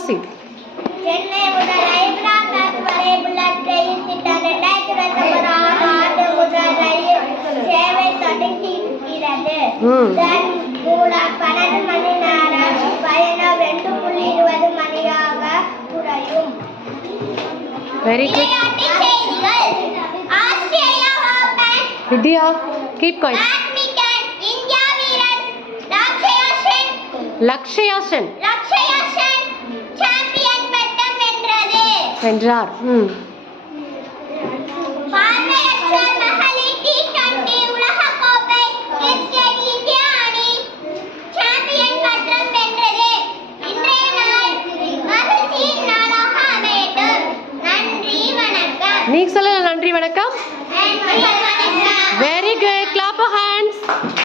வாசி. சென்னை முதல் ஹைதராபாத் வரை புல்லட் ரயில் திட்டம் 2019 ஆண்டு முதல் ரயில் சேவை தொடங்குகிறது. இதன் மூலம் 12 மணி நேரம் பயணம் 2.20 மணியாக குறையும். Very good. Australia open Vidya, keep quiet. Badminton India வீரர் லக்ஷ்யா சென் சாம்பியன் பட்டம் வென்றார். பார்வையற்றோர் மகளிர் T20 உலகக் கோப்பை கிரிக்கெட் இந்தியா அணி சாம்பியன் பட்டம் வென்றது. இன்றைய நாள் மகிழ்ச்சியின் நாளாக அமையட்டும். நன்றி வணக்கம். நீங்க சொல்லுங்க. நன்றி வணக்கம். நன்றி வணக்கம். Very good. Clap a hand.